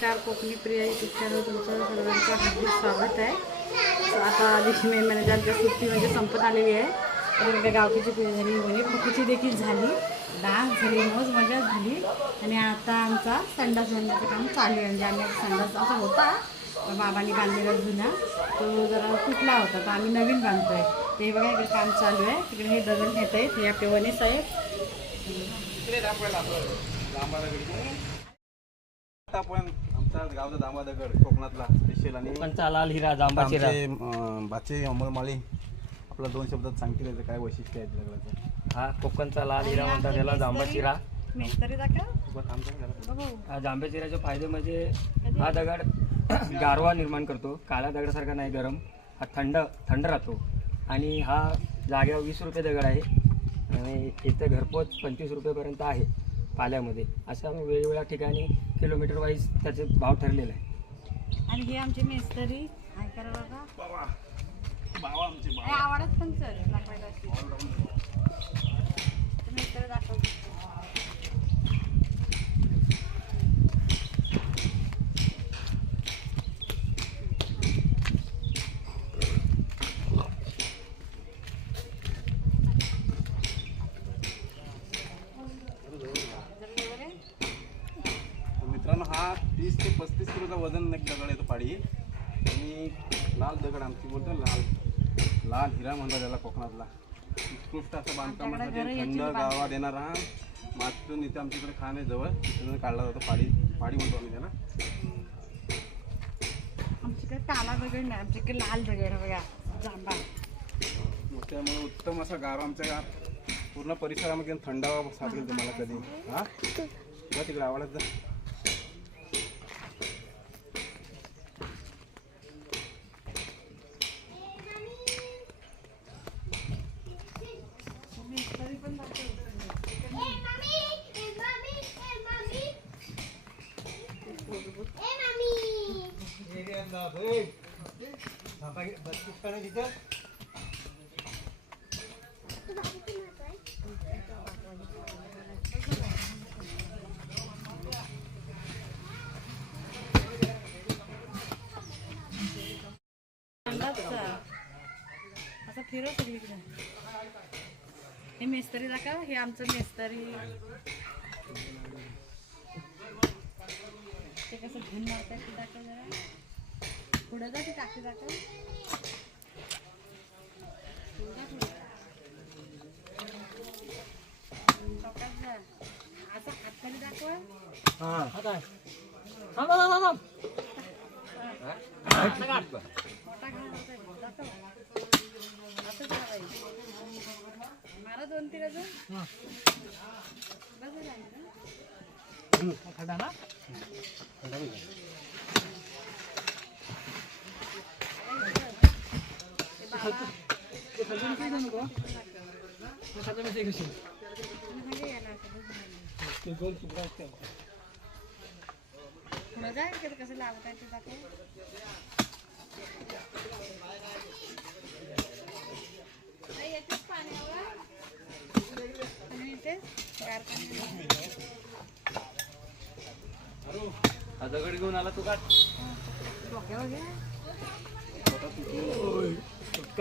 चार Konkani Priya YouTube channel तुमचं सर्वांचं हार्दिक स्वागत आहे. आता आधी मे महिन्याच्या सुट्टी म्हणजे संपत आलेली आहे. तर एकदा गावकीची पूजा झाली म्हणे कुकीची देखील झाली डान्स झाली मौज मजा झाली. आणि आता आमचा संडास बांधण्याचं काम चालू आहे. म्हणजे आम्ही संडास असा होता बाबांनी बांधलेला जुना तो जरा तुटला होता. तर आम्ही नवीन बांधतोय. ते बघा इकडे काम चालू आहे. तिकडे हे दगड घेत आहेत. हे आपले वने साहेब. आपण आमचा गावचा दांबा दगड कोकणातला स्पेशल आणि कोकणचा लाल हिरा आमचे अं, बाचे अंमलमाळी. आपला दोन शब्दात सांगतील याचं काय वैशिष्ट्य आहे दगडाचं हा कोकणचा लाल हिरा म्हणतात त्याला जांबा चिरा. मिस्त्री दाखव. बरं जरा? बघू. हा जांभ्या चिराचे फायदे म्हणजे हा दगड गारवा निर्माण करतो. काळ्या दगडासारखा नाही गरम. हा थंड थंड राहतो. आणि हा जागेवर वीस रुपये दगड आहे. आणि इथं घरपोच पंचवीस रुपयेपर्यंत आहे. पाल्यामध्ये. अशा वेगवेगळ्या ठिकाणी किलोमीटर वाईज त्याचे भाव ठरलेले आहे आणि हे आमचे मेस्तरी. आवडत पण सर दाखवायला अशी. ते मेस्तर दाखव जरी वगैरे तर मित्रांनो हा तीस ते पस्तीस किलोचा वजन एक दगड आहे तो पाडी. आणि लाल दगड आमची बोलतो लाल. लाल हिरा म्हणतात त्याला कोकणातला. उत्कृष्ट असं बांधकामासाठी घरं थंड याची गावा देणारा मातून इथे आमच्याकडे खाण आहे जवळ तिथून काढला जातो पाडी. पाडी म्हणतो आम्ही त्याला. आमच्याकडे काला दगड नाही आमच्याकडे लाल दगड आहे बघा जांभा. मग त्यामुळे उत्तम असा गाव आमच्या पूर्ण परिसरामध्ये थंडावा सापडेल तुम्हाला कधी. हा? तिकडे आवडत जा. असं फिरव इकडे हे मेस्तरी दाखव हे आमचं मेस्तरी. ते कसं घेऊन मारतात ते दाखव जरा पुढं जा ते टाकी दाखव पुढं जा, पुढं. चौकात जा. असं हातखाली दाखव मोठा घाल होता. दाखव. असंच. मारा दोन तीन अजून बस झालं ना? ते बाबा, तुम्ही म्हणजे याला असं बस झालं. पुढं जा इकडे कसं लावत आहे ते पाण्यावर. आणि इथे गार पाणी. हा दगड घेऊन आला तू का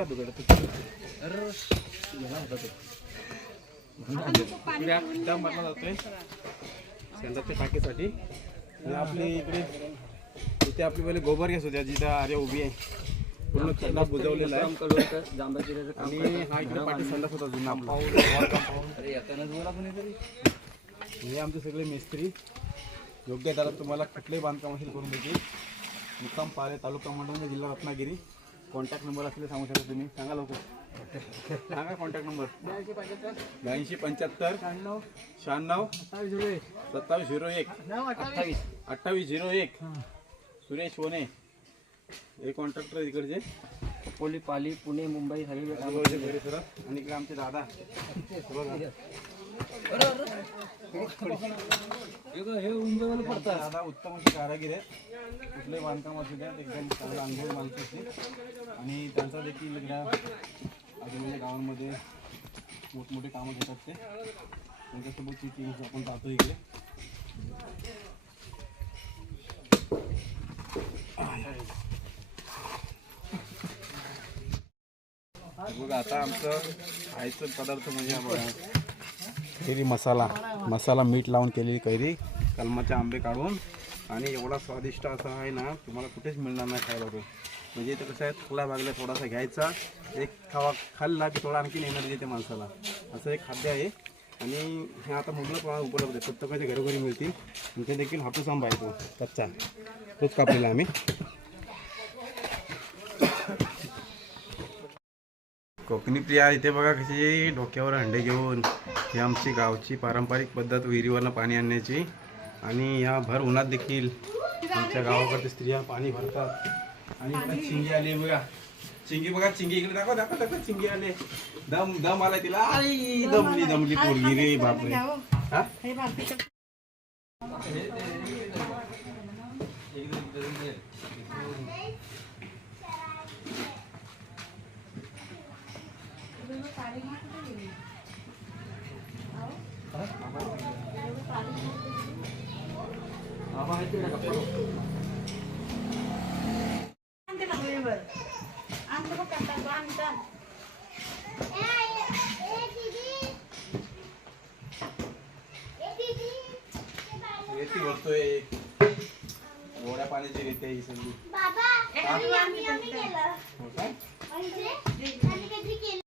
दगड मारला जातोय. शेंदाच्या टाकीसाठी आणि आपली इकडे इथे आपली पहिले गोबर गॅस होत्या जिथं आर्या उभी आहे. पूर्ण खड्डा बुजवलेला आहे. आणि हा इकडे पाठी संडास होता जुना. आपला हे आमचे सगळे मिस्त्री. योग्य दरात तुम्हाला कुठलंही बांधकाम असेल करून देतील. मुक्काम पारे तालुका मंडळ जिल्हा रत्नागिरी. कॉन्टॅक्ट नंबर असले सांगू शकता तुम्ही. सांगा लवकर. सांगा कॉन्टॅक्ट नंबर ब्याऐंशी पंच्याहत्तर. शहाण्णव. शहाण्णव. सत्तावीस झिरो एक. अठ्ठावीस. अठ्ठावीस. झिरो एक. सुरेश वने. हे कॉन्ट्रॅक्टर इकडचे पोली पाली पुणे मुंबई परिसरात आणि इकडे आमचे दादा. हे बघा. पडतात. दादा उत्तम असे कारागीर आहेत. कुठले बांधकाम असू द्यात एकदम चांगला अनुभव माणसं असते आणि त्यांचा देखील इकड्या आजूबाजूच्या म्हणजे गावांमध्ये मोठमोठे कामं घेतात ते. त्यांच्यासोबत ती टीम आपण जातो इकडे. बघा आता आमचं खायचं पदार्थ म्हणजे हा बघा कैरी मसाला. मसाला मीठ लावून केलेली कैरी कलमाचे आंबे काढून. आणि एवढा स्वादिष्ट असा आहे ना तुम्हाला कुठेच मिळणार नाही खायला तो. म्हणजे इथं कसं आहे थकला भागला थोडासा घ्यायचा. एक खावा खाल्ला की थोडा आणखीन एनर्जी येते माणसाला. असं एक खाद्य आहे. आणि हे आता मुबलक प्रमाणात उपलब्ध आहे प्रत्येकाच्या घरोघरी मिळतील. आणि ते देखील हापूस आंबा आहे तो. कच्चा. तोच कापलेला आम्ही. कोकणी प्रिया इथे बघा कशी डोक्यावर हंडे घेऊन ही आमची गावची पारंपरिक पद्धत विहिरीवरनं पाणी आणण्याची. आणि या भर उन्हात देखील आमच्या गावाकडच्या स्त्रिया पाणी भरतात. आणि बघा चिंगी आली बघा. चिंगी बघा चिंगी इकडे दाखव दाखव दाखव चिंगी आले दम दम आला तिला. आई दमली दमली पोरगी रे बापरे. हा हे बाकीचं आणते ना वेळेवर. आणतो बघ काका, तो आण, तो आण. रेती भरतोय गोड्या पाण्याची रेती आहे ही सगळी. बाबा आम्ही आम्ही केलं हो काय म्हणजे आम्ही कधी केलं